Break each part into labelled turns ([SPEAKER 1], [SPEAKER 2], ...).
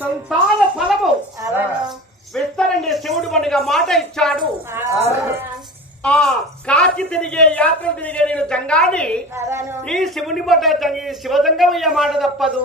[SPEAKER 1] సంతాన ఫలము. విస్తరండి శివుడు మనగా మాట ఇచ్చాడు. ఆ కాచి తిరిగే యాత్ర తిరిగే నేను జంగాని ఈ శివుని మాట ఈ శివజంగమయ్య మాట తప్పదు.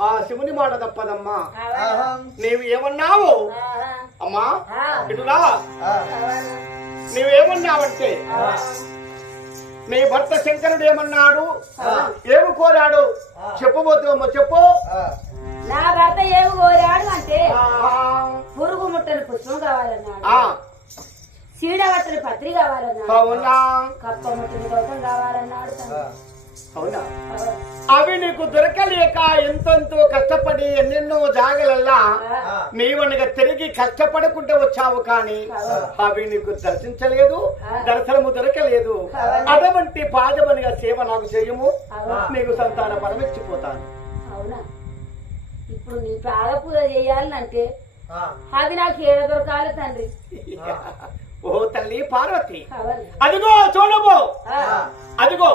[SPEAKER 1] ఆ శివుని మాట తప్పదమ్మా. నీవు ఏమన్నావు? అమ్మా ఇటురా నీవేమన్నావంటే నీ భర్త శంకరుడు ఏమన్నాడు? ఏమి కోరాడు? చెప్పబోతు అమ్మ చెప్పు.
[SPEAKER 2] నా భర్త ఏమి కోరాడు అంటే
[SPEAKER 1] ఆహా.
[SPEAKER 2] పురుగు ముట్టని పుష్పం కావాలన్నాడు.
[SPEAKER 1] ఆ,
[SPEAKER 2] సీడవట్టని పత్రి కావాలన్నాడు.
[SPEAKER 1] అవునా?
[SPEAKER 2] కప్ప ముట్టని గౌతం కావాలన్నాడు.
[SPEAKER 1] అవునా? అవి నీకు దొరకలేక ఎంతెంతో కష్టపడి ఎన్నెన్నో జాగలల్లా నీవనగా తిరిగి కష్టపడకుంటే వచ్చావు కానీ అవి నీకు దర్శించలేదు దర్శనము దొరకలేదు. అటువంటి పాదమనిగా సేవ నాకు చేయము నీకు సంతాన పరమెచ్చిపోతాను
[SPEAKER 2] అవునా? ఇప్పుడు నీ పాద పూజ చేయాలంటే అది నాకు ఏడ దొరకాలి తండ్రి?
[SPEAKER 1] ఓ తల్లి పార్వతి. అదిగో చూడము
[SPEAKER 2] ఆ,
[SPEAKER 1] అదిగో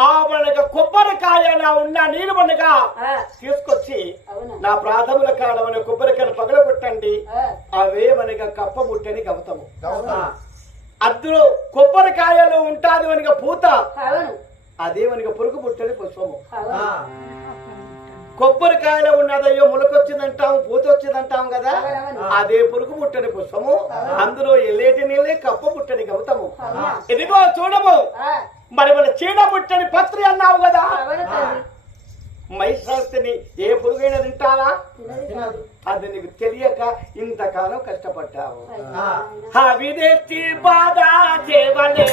[SPEAKER 1] ఆ మనక కొబ్బరికాయ నా ఉన్న నీరు మనగా తీసుకొచ్చి నా ప్రాథముల కాడమని కొబ్బరికాయలు పగలగొట్టండి.
[SPEAKER 2] ఆ,
[SPEAKER 1] అవే మనక కప్ప ముట్టని గౌతము అందులో కొబ్బరికాయలు ఉంటాది మనక పూత. అదే మనక పురుగు ముట్టని పుష్పము. కొబ్బరికాయలో ఉన్నదయ్యో ములకొచ్చిందంటాం పూత వచ్చిందంటాం కదా. అదే పురుగు ముట్టని పుష్పము. అందులో ఎల్లేటి నీళ్ళే కప్ప ముట్టని గౌతము
[SPEAKER 2] అవునా?
[SPEAKER 1] ఇదిగో చూడము. మరి మన చీడ ముట్టని పత్రి అన్నావు కదా? మైశాస్తిని ఏ పురుగైనా తింటారా. అది నీకు తెలియక ఇంతకాలం కష్టపడ్డావు.
[SPEAKER 2] అయ్యో,
[SPEAKER 1] ఆ విదేశీ బాధ చేవలే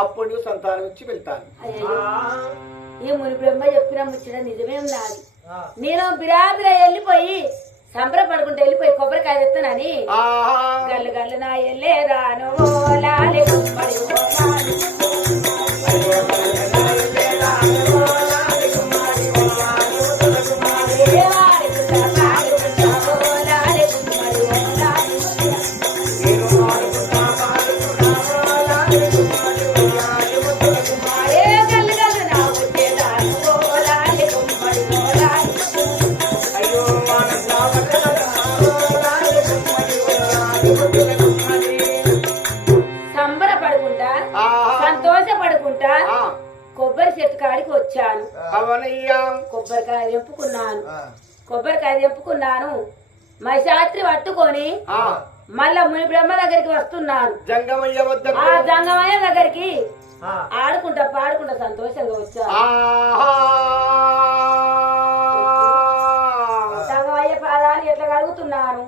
[SPEAKER 1] అప్పుడు నువ్వు సంతానం ఇచ్చి వెళ్తాను.
[SPEAKER 2] ఈ ముని బ్రహ్మ చెప్పిన ముచ్చట నిజమే నాది నేను బిరాబిరా వెళ్ళిపోయి సంబరపడుకుంటూ వెళ్ళిపోయి కొబ్బరికాయ తెస్తానని. గల్లు గల్లు నా ఎల్లే రాను లాలి వచ్చాను
[SPEAKER 1] అవనయ్యా.
[SPEAKER 2] కొబ్బరికాయ తెంపుకున్నాను. కొబ్బరికాయ తెంపుకున్నాను. మైశాస్త్రి పట్టుకొని మళ్ళా ముని బ్రహ్మ దగ్గరికి వస్తున్నాను.
[SPEAKER 1] జంగమయ్య
[SPEAKER 2] ఆ జంగమయ్య దగ్గరికి ఆడుకుంటా పాడుకుంటా సంతోషంగా వచ్చాను
[SPEAKER 1] ఆహా.
[SPEAKER 2] జంగమయ్య పాదాలు ఎట్లా కడుగుతున్నాను?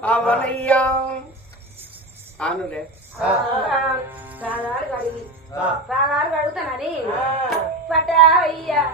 [SPEAKER 2] పాదాలు కడిగి. పాదాలు కడుగుతానని. padaria.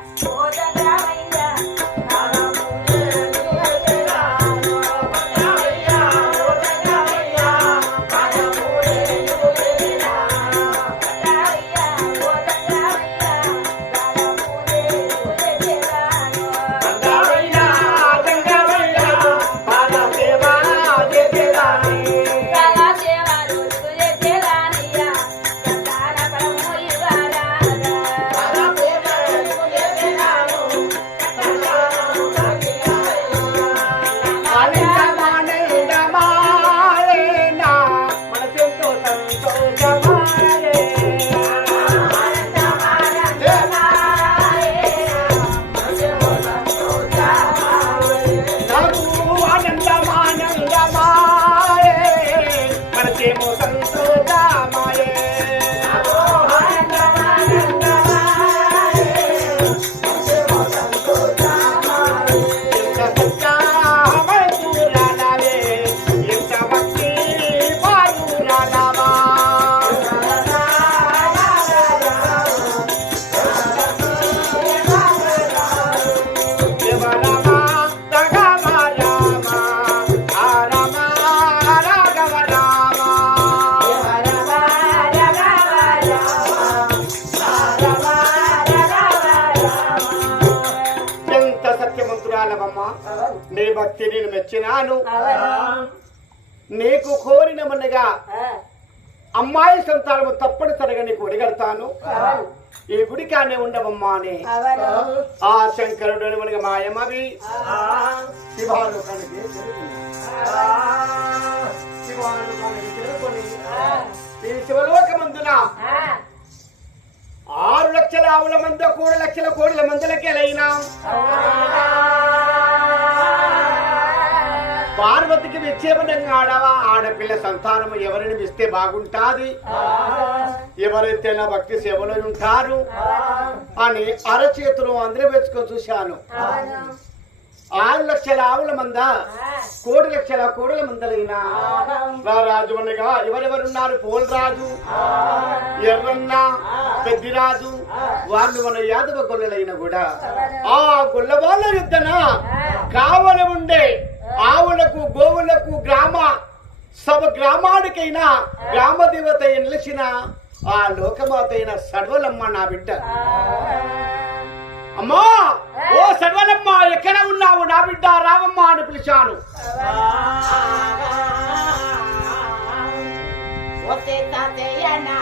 [SPEAKER 1] నీ భక్తి నేను మెచ్చినాను. నీకు కోరినమనగా
[SPEAKER 3] ఆ,
[SPEAKER 1] అమ్మాయి సంతానము తప్పనిసరిగా నీకు ఒడిగడతాను. ఈ గుడికానే ఉండవమ్మా అని ఆ శంకరుడు అని మనకి మాయమవి. శివాలోకానికి చేరుకుని. శివాలోకానికి చేరుకొని ఈ శివలోకమందున ఆరు లక్షల ఆవుల మంద మూడు లక్షల కోడుల మందులకెలైనా పార్వతికి విచ్చేపడంగా ఆడవా? ఆడపిల్ల సంతానము ఎవరిని ఇస్తే బాగుంటాది? ఎవరైతే నా భక్తి సేవలో ఉంటారు? అని అరచేతులు అందరూ పెంచుకొని చూశాను. ఆరు లక్షల ఆవుల మంద కోటి లక్షల కోడుల మందలైనా. రాజు అనగా ఎవరెవరున్నారు? పోలరాజు ఎర్రన్న పెద్దిరాజు వాళ్ళు మన యాదవ గొల్లలైన కూడా. ఆ గొల్ల వాళ్ళ యుద్ధన కావలి ఉండే ఆవులకు గోవులకు గ్రామ సభ గ్రామానికైనా గ్రామ దేవత నిలిచిన ఆ లోకమాత అయిన సర్వలమ్మ నా బిడ్డ. అమ్మా ఓ సర్వలమ్మ ఎక్కడ ఉన్నావు నా బిడ్డ? రావమ్మ అని పిలిచాను.
[SPEAKER 3] ఒకే తాతయ్య నా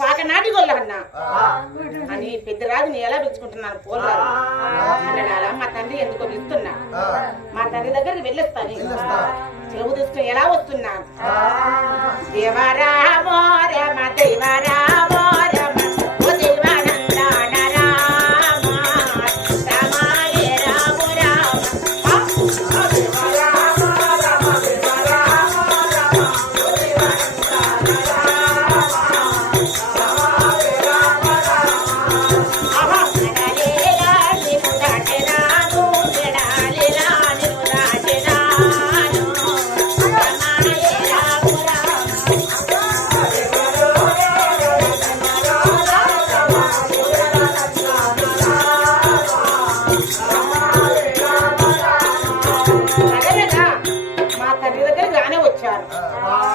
[SPEAKER 2] పాక నాటి గొల్ల అన్న. అని పెద్ద రాజుని ఎలా పిలుచుకుంటున్నాను? అలా మా తండ్రి ఎందుకో పిలుస్తున్నా. మా తండ్రి దగ్గరికి వెళ్ళొస్తాను. చెరువు తీసుకుని ఎలా వస్తున్నాను దేవరామో
[SPEAKER 1] 啊